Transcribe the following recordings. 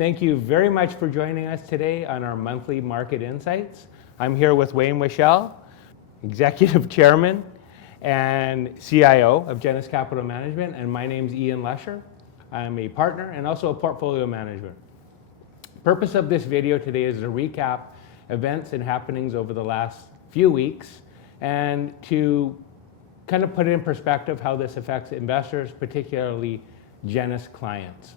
Thank you very much for joining us today on our monthly Market Insights. I'm here with Wayne Wischel, Executive Chairman and CIO of Genis Capital Management, and my name's Ian Lesher. I'm a partner and also a portfolio manager. The purpose of this video today is to recap events and happenings over the last few weeks and to kind of put in perspective how this affects investors, particularly Genis clients.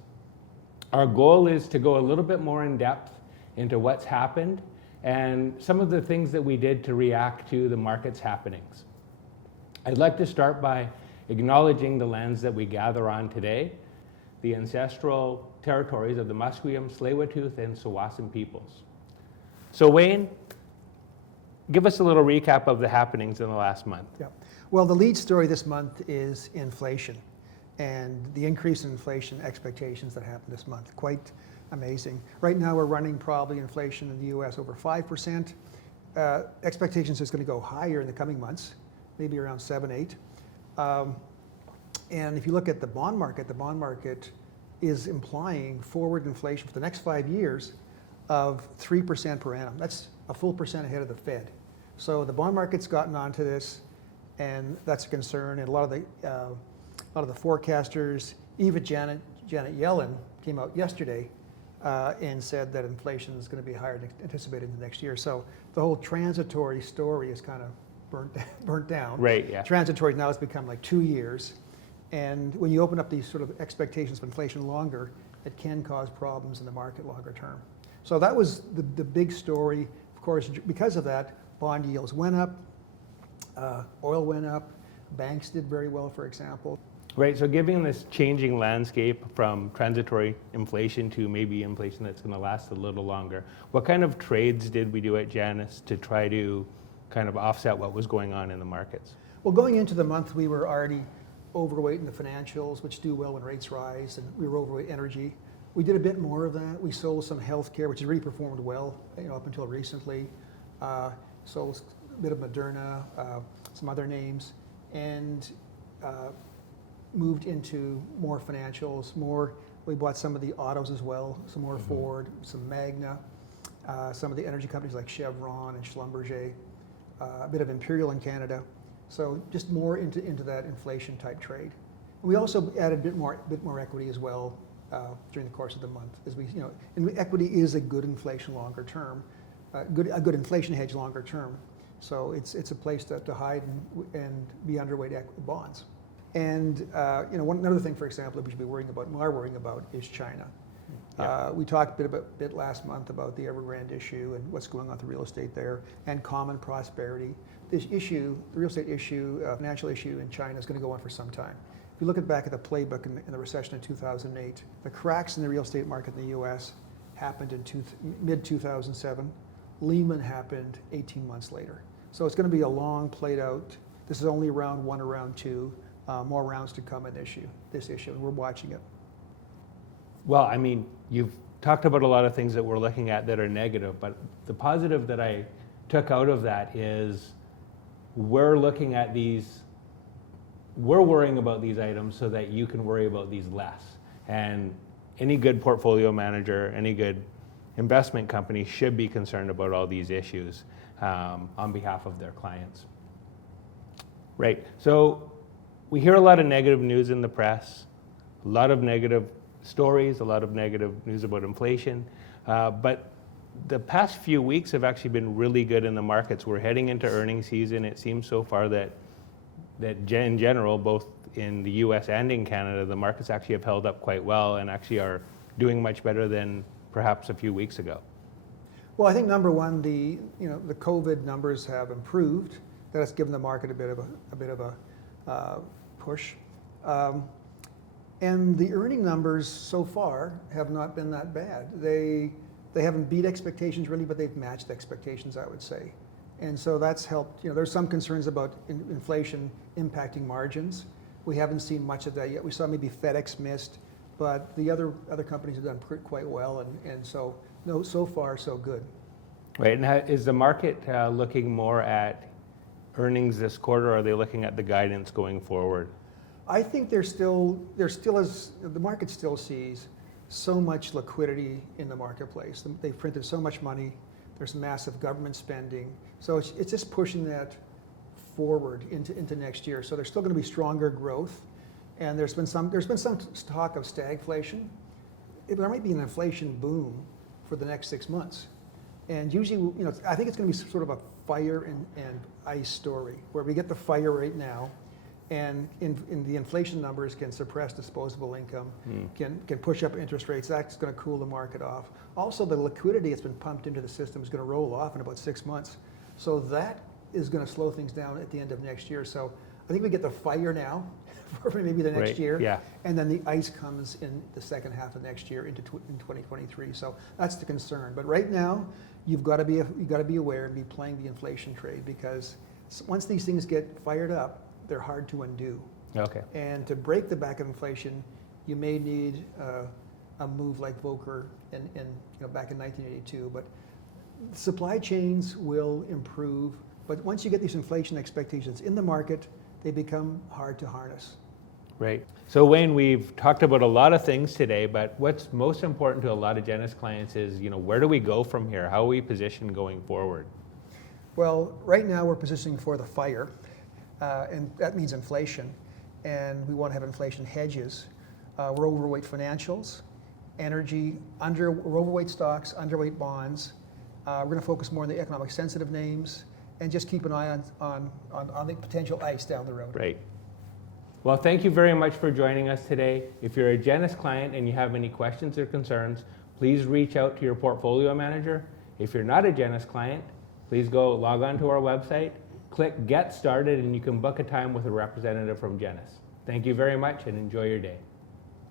Our goal is to go a little bit more in depth into what's happened and some of the things that we did to react to the market's happenings. I'd like to start by acknowledging the lands that we gather on today, the ancestral territories of the Musqueam, Tsleil-Waututh, and Tsawwassen peoples. So Wayne, give us a little recap of the happenings in the last month. Yeah. Well, the lead story this month is inflation and the increase in inflation expectations that happened this month. Quite amazing. Right now we're running probably inflation in the US over 5%. Expectations is going to go higher in the coming months, maybe around 7, 8. And if you look at the bond market is implying forward inflation for the next 5 years of 3% per annum. That's a full percent ahead of the Fed. So the bond market's gotten onto this, and that's a concern. And a lot of the forecasters, even Janet Yellen came out yesterday and said that inflation is going to be higher than anticipated in the next year. So the whole transitory story is kind of burnt down. Right, yeah. Transitory now has become like 2 years. And when you open up these sort of expectations of inflation longer, it can cause problems in the market longer term. So that was the big story. Of course, because of that, bond yields went up, oil went up, banks did very well, for example. Right, so given this changing landscape from transitory inflation to maybe inflation that's going to last a little longer, what kind of trades did we do at Genis to try to kind of offset what was going on in the markets? Well, going into the month, we were already overweight in the financials, which do well when rates rise, and we were overweight energy. We did a bit more of that. We sold some healthcare, which has really performed well, up until recently. Sold a bit of Moderna, some other names, and moved into more financials. We bought some of the autos as well, some more Ford, some Magna, some of the energy companies like Chevron and Schlumberger, a bit of Imperial in Canada. So just more into that inflation type trade. We also added a bit more equity as well during the course of the month, as and equity is a good inflation longer term, a good inflation hedge longer term. So it's a place to hide and be underweight bonds. And another thing, for example, that we should be worrying about is China. Yeah. We talked a bit last month about the Evergrande issue and what's going on with the real estate there, and common prosperity. This issue, the real estate issue, financial issue in China is going to go on for some time. If you look back at the playbook in the recession in 2008, the cracks in the real estate market in the U.S. happened in mid-2007. Lehman happened 18 months later. So it's going to be a long played out. This is only round 1 or round 2. More rounds to come in this issue, and we're watching it. Well, I mean, you've talked about a lot of things that we're looking at that are negative, but the positive that I took out of that is we're looking at we're worrying about these items so that you can worry about these less. And any good portfolio manager, any good investment company should be concerned about all these issues on behalf of their clients. Right, so we hear a lot of negative news in the press, a lot of negative stories, a lot of negative news about inflation, but the past few weeks have actually been really good in the markets. We're heading into earnings season. It seems so far that in general, both in the US and in Canada, the markets actually have held up quite well and actually are doing much better than perhaps a few weeks ago. Well, I think number one, the COVID numbers have improved. That has given the market a bit of a push. And the earning numbers so far have not been that bad. They haven't beat expectations really, but they've matched expectations, I would say. And so that's helped. There's some concerns about inflation impacting margins. We haven't seen much of that yet. We saw maybe FedEx missed, but the other companies have done quite well, and so so far so good. Right, and is the market looking more at earnings this quarter, or are they looking at the guidance going forward? I think there still is, the market still sees so much liquidity in the marketplace. They've printed so much money. There's massive government spending. So it's just pushing that forward into next year. So there's still going to be stronger growth. And there's been some talk of stagflation. There might be an inflation boom for the next 6 months. And usually, I think it's going to be sort of a fire and ice story, where we get the fire right now, and in the inflation numbers can suppress disposable income, can push up interest rates. That's going to cool the market off. Also, the liquidity that's been pumped into the system is going to roll off in about 6 months. So that is going to slow things down at the end of next year. So I think we get the fire now for maybe the next year, yeah. and then the ice comes in the second half of next year in 2023. So that's the concern. But right now, you've got to be aware and be playing the inflation trade, because once these things get fired up, they're hard to undo. Okay. And to break the back of inflation, you may need a move like Volcker back in 1982. But supply chains will improve. But once you get these inflation expectations in the market, they become hard to harness. Right. So Wayne, we've talked about a lot of things today, but what's most important to a lot of Genesis clients is, where do we go from here? How are we positioned going forward? Well, right now we're positioning for the fire, and that means inflation, and we want to have inflation hedges. We're overweight financials, energy, we're overweight stocks, underweight bonds. We're going to focus more on the economic sensitive names, and just keep an eye on the potential ice down the road. Right. Well, thank you very much for joining us today. If you're a Genesis client and you have any questions or concerns, please reach out to your portfolio manager. If you're not a Genesis client, please log on to our website, click Get Started, and you can book a time with a representative from Genesis. Thank you very much and enjoy your day.